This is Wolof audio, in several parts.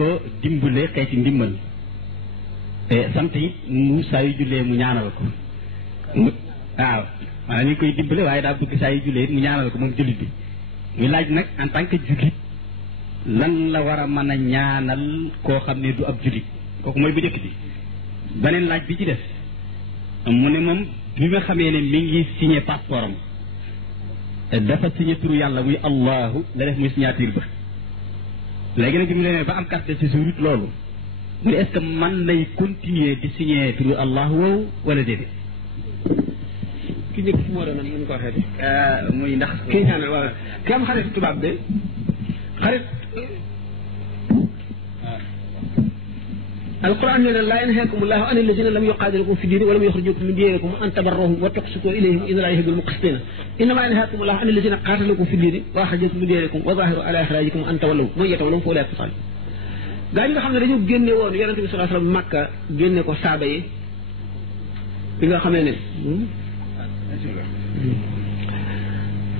ko dimbale xeeti ndimbal te sant it mu saa yu jullee mu ñaanal ko waaw maanaam ñu koy dimbale waaye daa bëgg saa yu jullee it mu ñaanal ko moom jullit bi ñu laaj nag en tant que jullit lan la war a mën a ñaanal koo xam ne du ab jullit kooku mooy bu njëkk bi beneen laaj bi ci des mu ne moom bi nga xamee ne mi ngi signé passeport am dafa signé turu yàlla muy allahu la def muy signature ba léegi nag bi mu demee ba am carte de séjour it loolu mu ne est-ce que man lay continuer di signé turu allahu woowu wala déedéet ki njëkk fu moo doon ñu ko waxee muy ndax kii ñaanal wala ki am xarit tubaab de xarit القرآن يقول لا ينهاكم الله عن الذين لم يقاتلوكم في الدين ولم يخرجوكم من دياركم أن تبروهم وتقسطوا إليهم إن الله يحب المقسطين إنما ينهاكم الله عن الذين قاتلوكم في الدين وأخرجوكم من دياركم وظاهروا على إخراجكم أن تولوا من يتولوا فأولئك الصالحون gaa ñi nga xam ne dañu génne woon yonente bi sallallahu alayhi wasallam Makka génne ko saaba yi bi nga xamee ne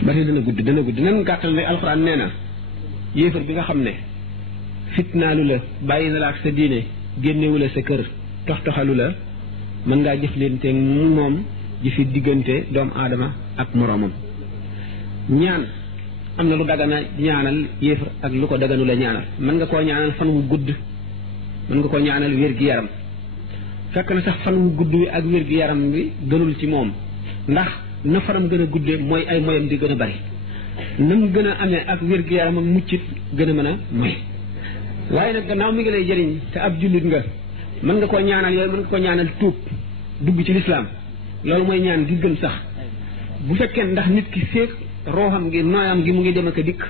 bari dana gudd nan gàttal ne alxuraan nee na yéefar bi nga xam ne fitnaalu la bàyyi na la ak sa diine génnewu la sa kër toxtoxalu la mën ngaa jëflante moom ji fi diggante doomu aadama ak moroomam ñaan am na lu dagana ñaanal yéefar ak lu ko daganu la ñaanal mën nga koo ñaanal fan wu gudd mën nga koo ñaanal wér-gi-yaram fekk na sax fan wu gudd wi ak wér-gi-yaram bi gënul ci moom ndax na fanam gën a guddee mooy ay moyam di gën a bari na mu gën a amee ak wér-gi-yaram ak muccit gën a mën a moy waaye nag gannaaw mi ngi lay jëriñ te ab jullit nga mën nga koo ñaanal yooyu mën nga koo ñaanal tuub dugg ci lislaam loolu mooy ñaan gi gën sax bu fekkee ndax nit ki féeg rooxam gi nooyam gi mu ngi dem ak a dikk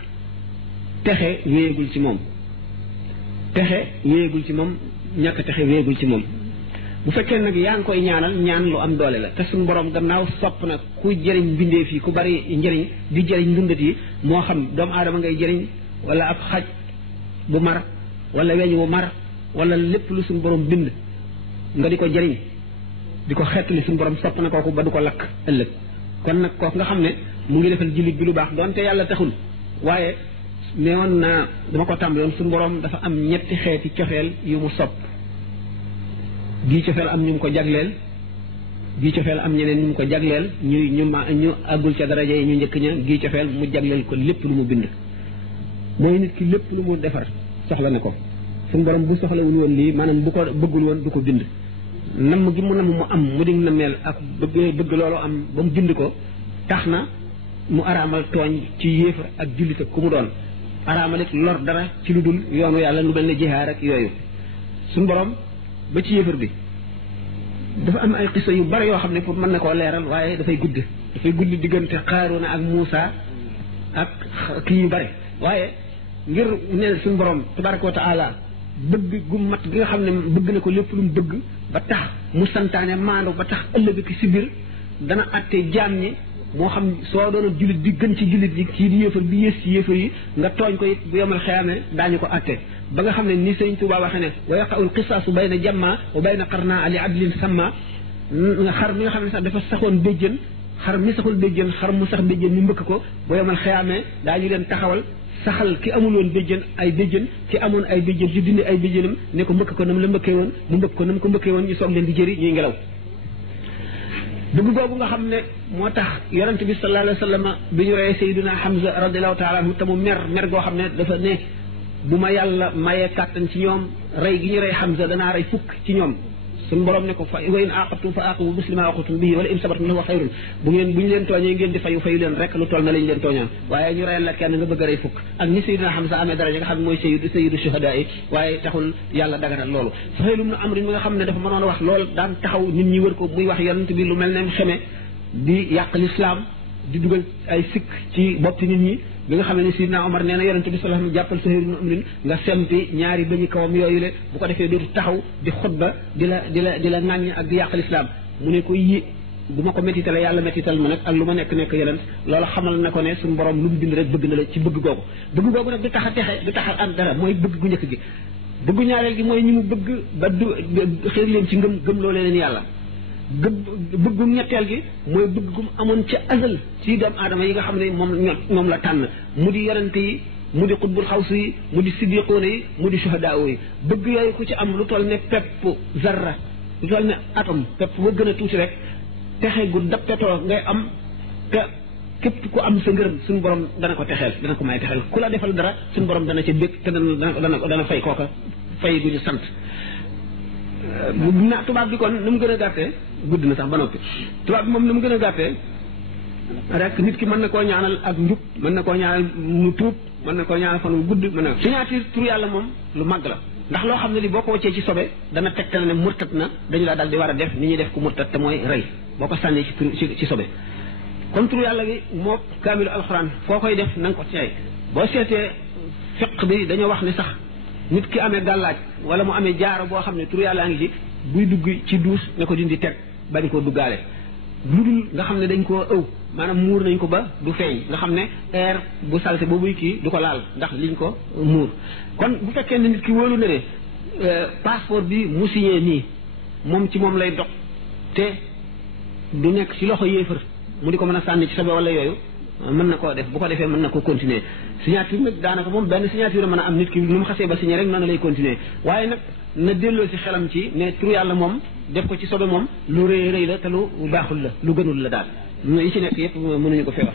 texe wéyegul ci moom ñàkk texe wéyegul ci moom bu fekkee nag yaa ngi koy ñaanal ñaan lu am doole la te suñu borom gannaaw sopp na ku jëriñ mbindeef yi ku bari njëriñ di jëriñ ndundat yi moo xam doomu aadama ngay jëriñ wala ab xaj bu mar wala weñ wu mar wala lépp lu suñu borom bind nga di ko jëriñ di ko xettali suñu borom sopp na kooku ba du ko lakk ëllëg kon nag kooku nga xam ne mu ngi defal jullit bi lu baax doonte yàlla taxul waaye neewoon naa dama ko tàmbaloon suñu borom dafa am ñetti xeeti cofeel yu mu sopp gii cofeel am ñu mu ko jagleel gii cofeel am ñeneen ñu mu ko jagleel ñu àggul ca daraja yi ñu njëkk ña gii cofeel mu jagleel ko lépp lu mu bind mooy nit ki lépp lu mu defar soxla na ko suñu borom bu soxlawul woon lii maanaam bu ko bëggul woon du ko bind namm gi mu namm mu am mu dig na mel ak bëgg loolu am ba mu bind ko tax na mu araamal tooñ ci yéefar ak jullit ak ku mu doon araamal it lor dara ci lu dul yoonu yàlla lu mel ne jihaar ak yooyu suñu borom ba ci yéefar bi dafa am ay xisa yu bari yoo xam ne pour mën na koo leeral waaye dafay gudd diggante Xaaruuna ak Muusa ak kii yu bari waaye ngir ne suñu borom tabaraka wa taala bëgg gu mat gi nga xam ne bëgg na ko lépp lu mu bëgg ba tax mu santaane maandu ba tax ëllëg ki si biir dana atte jaam ñi moo xam soo doon jullit bi gën ci jullit yi kii di yéefar bi yées ci yéefar yi nga tooñ ko it bu yomal xeyaamee daañu ko atte ba nga xam ne ni Sëriñ Tuubaa waxee ne wa yaqa'ul qisaasu bayna jamma wa bayna qarna ali adlin samma xar mi nga xam ne sax dafa saxoon béjjën xar mi saxul béjjën xar mu sax béjjën ñu mbëkk ko bu yomal xeyaamee daañu leen taxawal saxal ki amul woon béjjën ay béjjën ki amoon ay béjjën di dindi ay béjjënam ne ko mbëkk ko nam la mbëkkee woon mu mbëkk ko nam ko mbëkkee woon ñu soog leen di jëri ñuy ngelaw dugg boobu nga xam ne moo tax yonent bi sallallahu alayhi wa sallam bi ñu reyee Seydina Hamza radiallahu taala anhu te mu mer goo xam ne dafa ne bu ma yàlla mayee kàttan ci ñoom rey gi ñu rey Hamza danaa rey fukk ci ñoom suñu borom ne ko fa wa in aqabtum fa aqibu muslima aqabtum bihi wala in sabartum lahu xayrun bu ñu leen tooñee ngeen di fayu leen rek lu toll na lañ leen tooñaan waaye ñu reyal la kenn nga bëgg a rey fukk ak ni Seydina Hamza amee daraja nga xam ne mooy sayyidu shuhada yi waaye taxul yàlla daganal loolu Suhayl ibn Amr mi nga xam ne dafa mënoon a wax loolu daan taxaw nit ñi wër ko muy wax yonent bi lu mel ne xeme di yàq lislaam di dugal ay sikk ci boppi nit ñi bi nga xam ne Sidna Omar nee na yonent bi sallallahu alayhi wasallam jàppal Suhayl ibn Amr nga sempi ñaari bañu kawam yooyu le bu ko defee dootu taxaw di xutba di la ŋàññ ak di yàq lislaam mu ne ko yi bu ma ko métitale yàlla métital ma nag ak lu ma nekk yonent loolu xamal na ko ne suñu borom lu mu bind rek bëgg na la ci bëgg googu nag du tax a texe du tax a am dara mooy bëgg gu njëkk gi bëggu ñaareel gi mooy ñi mu bëgg ba du xéer leen ci gëm loo leen yàlla bëggum ñetteel gi mooy bëgg gum amoon ca azal ci doomu aadama yi nga xam ne moom la tànn mu di yonente yi mu di xutbul xawsi yi mu di siddiqoona yi mu di shuhadaa yi bëgg yooyu ku ci am lu toll ne pepp zarra lu toll ne atom pepp ba gën a tuuti rek texe gu dappetoo ngay am te képp ku am sa ngërëm suñu borom dana ko texeel dana ko may texeel ku la defal dara suñu borom dana ca bég te dana fay kooka fay gu ñu sant na tubaab bi kon nu mu gën a gàttee gudd na sax ba noppi tubaab bi moom nu mu gën a gàttee rek nit ki mën na koo ñaanal ak njub mën na koo ñaanal mu tuub mën na koo ñaanal fan wu gudd mën na signature tur yàlla moom lu màgg la ndax loo xam ne li boo ko wàccee ci sobe dana tegtal ne murtat na dañu la dal di war a def ni ñuy def ku murtat te mooy rey boo ko sànnee ci sobe kon tur yàlla gi moo kaamilu alxuraan foo koy def na nga ko teey boo seetee fiq bi dañoo wax ne sax nit ki amee gàllaaj wala mu amee jaaro boo xam ne tur yàlla ngi ci buy dugg ci duus ne ko dindi teg bañ koo duggaale lu dul nga xam ne dañ koo ëw maanaam muur nañ ko ba du feeñ nga xam ne air bu salte boobuy kii du ko laal ndax liñ ko muur kon bu fekkee ne nit ki wóolu na ne passeport bi mu signé nii moom ci moom lay dox te du nekk ci loxo yéefar mu di ko mën a sànni ci sobe wala yooyu mën na koo def bu ko defee mën na ko continuer signature nag daanaka moom benn signature mën a am nit ki nu mu xasee ba signé rek noonu lay continuer waaye nag na delloo si xelam ci ne tur yàlla moom def ko ci sobe moom lu rëy rëy la te lu baaxul la lu gënul la daal yi ci nekk yëpp mënuñu ko fee wax